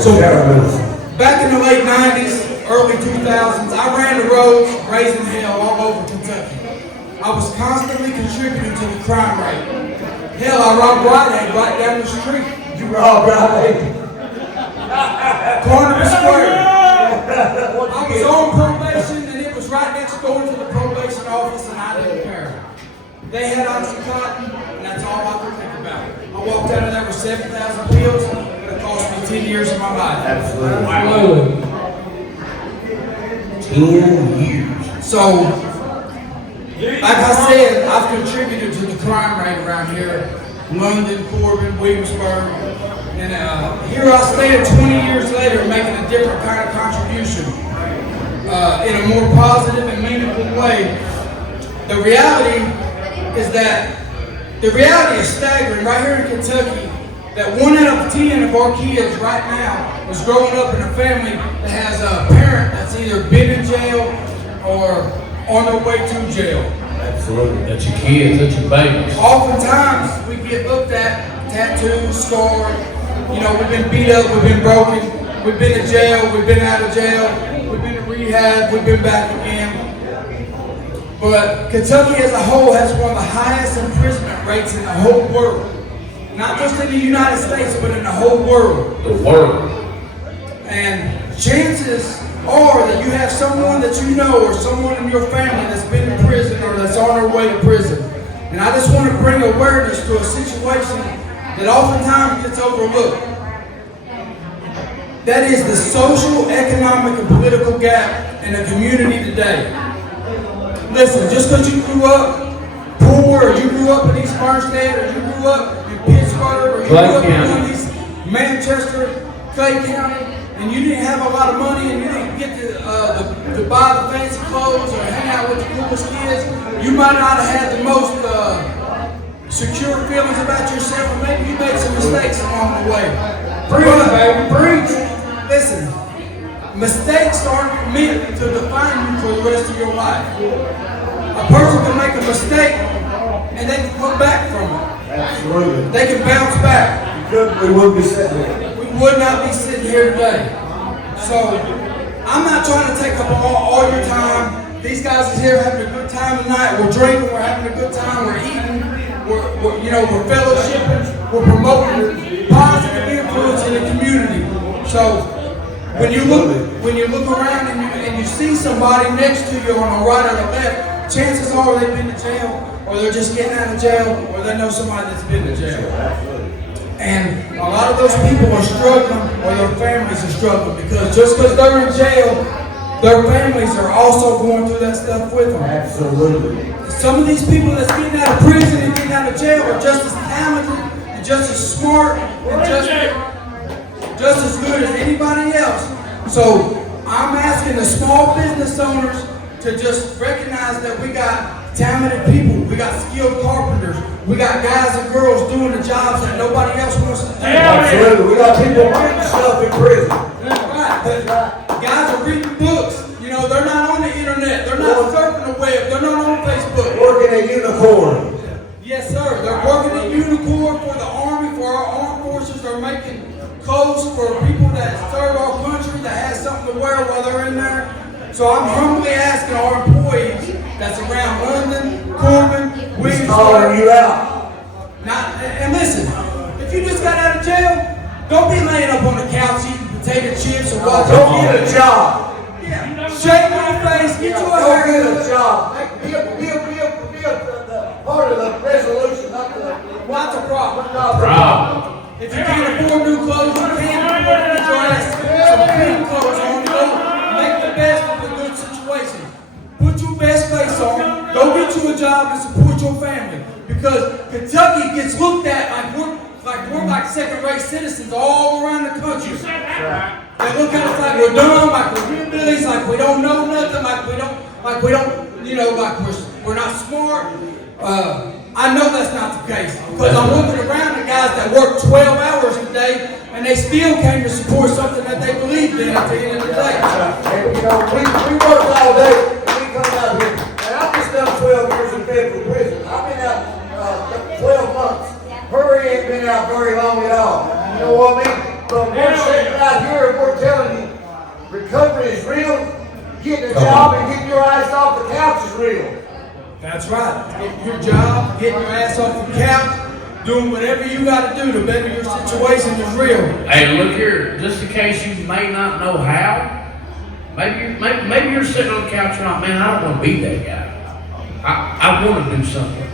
So back in the late 90s, early 2000s, I ran the roads, raising hell all over Kentucky. I was constantly contributing to the crime rate. Hell, I robbed Whitehead right down the street. You robbed Whitehead? Carnival Square. I was on probation and it was right next door to the probation office and I didn't care. They had Oxycontin and that's all I could think about. I walked out of there with 7,000 pills and it cost me 10 years of my life. Absolutely. Wow. 10 years. So, like I said, I've contributed to the crime rate around here. London, Corbin, Williamsburg. And here I stand 20 years later making a different kind of contribution in a more positive and meaningful way. The reality is staggering right here in Kentucky that 1 out of 10 of our kids right now is growing up in a family that has a parent that's either been in jail or on their way to jail. Absolutely. That's your kids, that's your babies. Oftentimes we get looked at, tattooed, scarred. You know, we've been beat up, we've been broken, we've been in jail, we've been out of jail, we've been in rehab, we've been back again. But Kentucky as a whole has one of the highest imprisonment rates in the whole world. Not just in the United States, but in the whole world. The world. And chances are that you have someone that you know or someone in your family that's been in prison or that's on their way to prison. And I just want to bring awareness to a situation that oftentimes gets overlooked. That is the social, economic, and political gap in the community today. Listen, just because you grew up poor, or you grew up in East Farstead, or you grew up in Pittsburgh, or you grew up in one of these Manchester, Clay County, and you didn't have a lot of money and you didn't get to buy the fancy clothes or hang out with the coolest kids, you might not have had the most secure feelings about yourself, and maybe you made some mistakes along the way. Preach, baby, preach. Listen, mistakes aren't meant to define you for the rest of your life. A person can make a mistake and they can come back from it. Absolutely. They can bounce back. We wouldn't be sitting here. We would not be sitting here today. So, I'm not trying to take up all your time. These guys is here having a good time tonight. We're drinking, we're having a good time, we're eating, we're fellowshipping, we're promoting positive influence in the community. So, when you look around and you see somebody next to you on the right or the left, chances are they've been to jail, or they're just getting out of jail, or they know somebody that's been to jail. And a lot of those people are struggling, or their families are struggling, because just because they're in jail, their families are also going through that stuff with them. Absolutely. Some of these people that's getting out of prison and getting out of jail are just as talented, and just as smart, and just as good as anybody else. So I'm asking the small business owners to just recognize that we got talented people, we got skilled carpenters, we got guys and girls doing the jobs that nobody else wants to do. Absolutely. We got people reading stuff in prison. That's right. The guys are reading books. You know, they're not on the internet. They're not surfing the web. They're not on Facebook. Working at Unicorn. Yes, sir. They're working at Unicorn for the Army, for our armed forces. They're making clothes for people that serve our country, that has something to wear while they're in there. So I'm humbly asking our employees that's around London, Corbin, He's calling you out. And listen, if you just got out of jail, don't be laying up on the couch eating potato chips or watching. Don't get a job. Yeah. Shave your face, get you a Don't get haircut. a job. Be a part of the resolution, not the problem. Problem. If you can't afford new clothes, you can't afford to get your ass some clean clothes on. Go make the best of a good situation. Put your best face on. Go get you a job and support your family. Because Kentucky gets looked at like we're like second-rate citizens all around the country. They look at us like we're dumb, like we're hillbillies, like we don't know nothing, like we're not smart. I know that's not the case because I'm looking around at guys that work 12 hours a day and they still came to support something that they believed in at the end of the day. And, you know, we work all day and we come out here. And I've just done 12 years in federal prison. I've been out 12 months. Hurry ain't been out very long at all. You know what I mean? But we're sitting out here recovery is real. Getting a Come job on. and getting your ass off the couch is real. That's right. Getting your job, getting your ass off the couch, doing whatever you got to do to better your situation is real. Hey, look here. Just in case you may not know how, maybe you're sitting on the couch and like, man, I don't want to be that guy. I want to do something.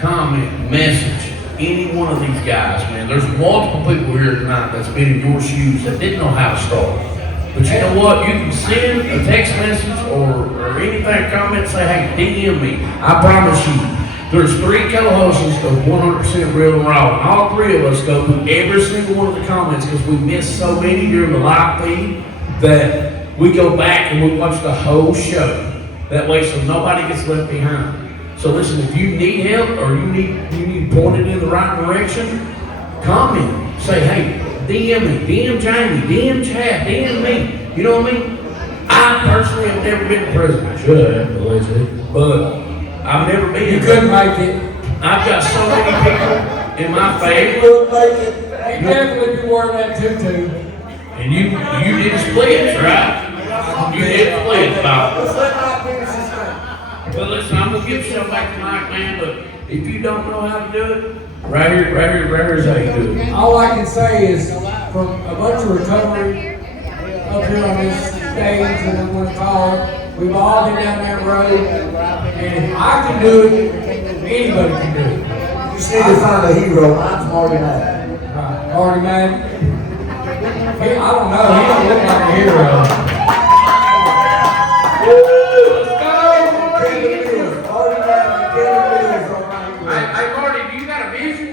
Comment, message, any one of these guys, man. There's multiple people here tonight that's been in your shoes that didn't know how to start. But you know what? You can send a text message or anything, comment, say, hey, DM me. I promise you, there's 3 co-hosts of 100% Real and Raw. And all 3 of us go through every single one of the comments because we missed so many during the live feed that we go back and we watch the whole show. That way so nobody gets left behind. So listen, if you need help or you need pointed in the right direction, comment. Say, hey, DM me, DM Jamie, DM Chad, DM me. You know what I mean? I personally have never been to prison. I should have, but I've never been. You couldn't make it. I've got so many people in my family. You definitely be wearing that tutu. And you did splits, right? You did splits, Bob. Let's let Mike finish his thing. Well, listen, I'm gonna give some back to Mike, man. But if you don't know how to do it, right here is how you do it. All I can say is, from a bunch of recovery up here on this stage, and we want to call it, we've all been down that road, and if I can do it, anybody can do it. You just need to find a hero. I'm already mad. Right, already mad? I don't know, he don't look like a hero. Hey, Marty, do you got a vision?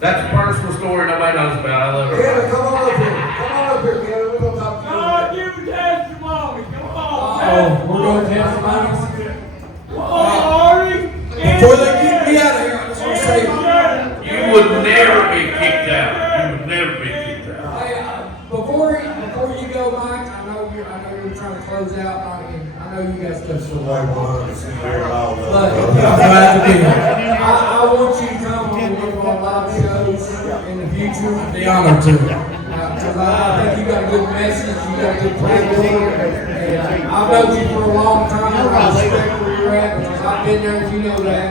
That's a personal story nobody knows about. I love Kevin, her. come on up here. Come on up here, Kevin. We're going to talk to you. Give testimony. Come on. Oh, we're going to testimonies? Before they kick me out of here, I just want to say, You would never be kicked out. You would never be kicked out. Hey, before you go, Mike, I know you're trying to close out, and I know you got stuff to Like 100% here, I'll go. but I'm glad to be here. I want you to come on one of our live shows in the future. I'd be honored to. Because I think you got a good message, you got a good platform, and I've known you for a long time, and I respect where you're at, because I've been there, and you know that.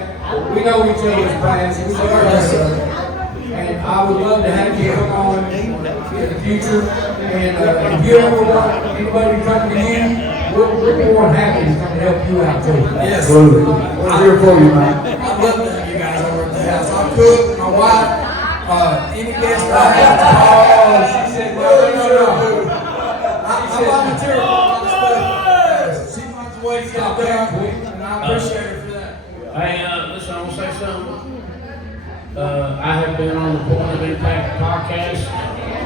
We know each other's past, we know our stuff. And I would love to have you come on in the future, and if you ever want anybody to come to you, we're more than happy to come and help you out too. Yes. Absolutely. We're here for you, man. I'd love to have you guys over at the house. I cook, my wife, any guest I have to call. She said, no. I volunteer for a lot of stuff. She finds ways to get done, and I appreciate her for that. Hey, listen, I want to say something. I have been on the Point of Impact podcast,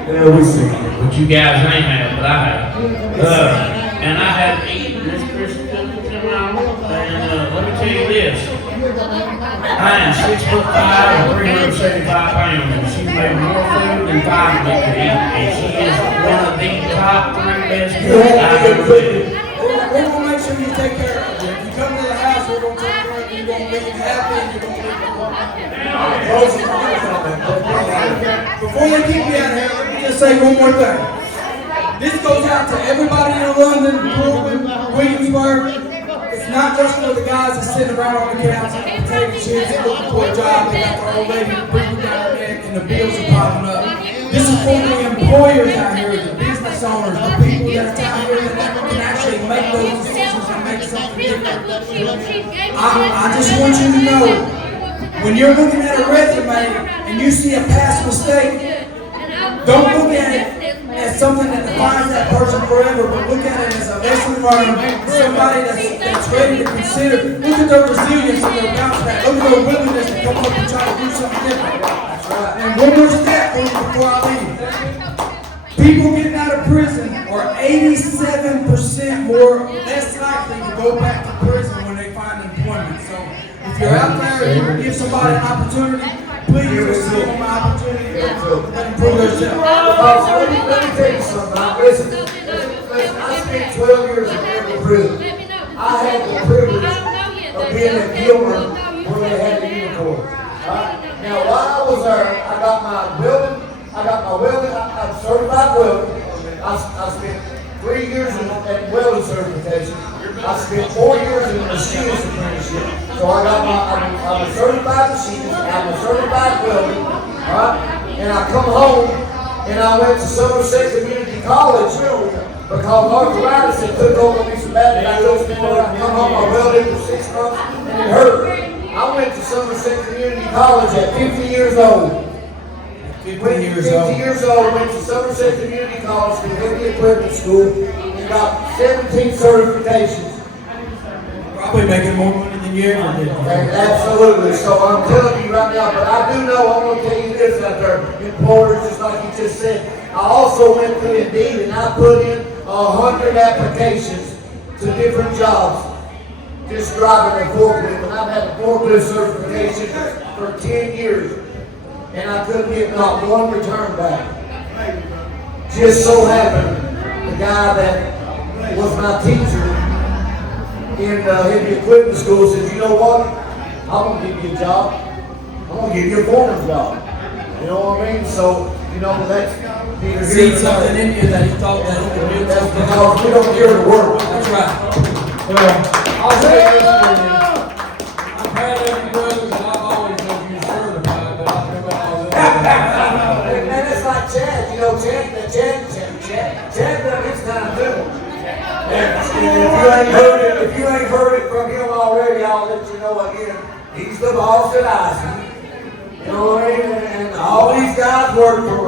Yeah, we see. which you guys ain't have, but I have. And I have eaten this Christmas cookie tonight. And let me tell you this. I am 6'5" and 375 pounds, and she's made more food than 5 of me could eat. And she is one of the top 3 best cooks I've ever lived. We're going to make sure you take care of it. If you come to the house, we're going to take care of you. You're going to be happy, and you're going to Before they keep me out of here, let me just say one more thing. This goes out to everybody in London, Brooklyn, Williamsburg. It's not just for the guys that sit around on the couch and potato chips and looking for a job. They got their old lady breathing down their neck and the bills are piling up. This is for the employers out here, the business owners, the people that are out here that can actually make those decisions and make something different. I just want you to know, when you're looking at a resume and you see a past mistake, don't look at it as something that defines that person forever, but look at it as a lesson learned, somebody that's ready to consider. Look at their resilience and their bounce back. Look at their willingness to come up and try to do something different. And one more step for you before I leave. People getting out of prison are 87% less likely to go back to prison when they find employment. So if you're out there and you can give somebody an opportunity, please just give them an opportunity to improve themselves. Let me tell you something. Listen, I spent 12 years in federal prison. I had the privilege of being at Gilmer where they had the unicorn. Right? Now, while I was there, I got my welding, I'm certified welder. I spent 3 years at welding certification. I spent 4 years in the machinist apprenticeship. So I'm a certified machinist, I'm a certified welder, all right? And I come home and I went to Somerset Community College because arthritis had took over me so bad that I couldn't stand up. I come home, I welded for 6 months and it hurt. I went to Somerset Community College at 50 years old. 50 years old, went to Somerset Community College to heavy equipment school and got 17 certifications. Probably making more money than you ever did. And absolutely. So I'm telling you right now, but I do know, I'm going to tell you this out there, employers, just like you just said. I also went through Indeed and I put in 100 applications to different jobs. Just driving a forklift. And I've had a forklift certification for 10 years. And I couldn't get not one return back. Just so happened, the guy that was my teacher in heavy equipment school said, you know what? I'm going to give you a job. I'm going to give you a foreman job. You know what I mean? So, you know, that's neither here See nor something there. in you that he thought that he could do. That's because we don't care to work. That's right. Well, I'll say this for you. I'm proud of you, brothers, and I've always known you certified, but I don't know about all that. And it's like Chad, you know, Chad done his time too. And if you ain't heard it from him already, I'll let you know again. He's the boss at ICE. You know what I mean? And all these guys work for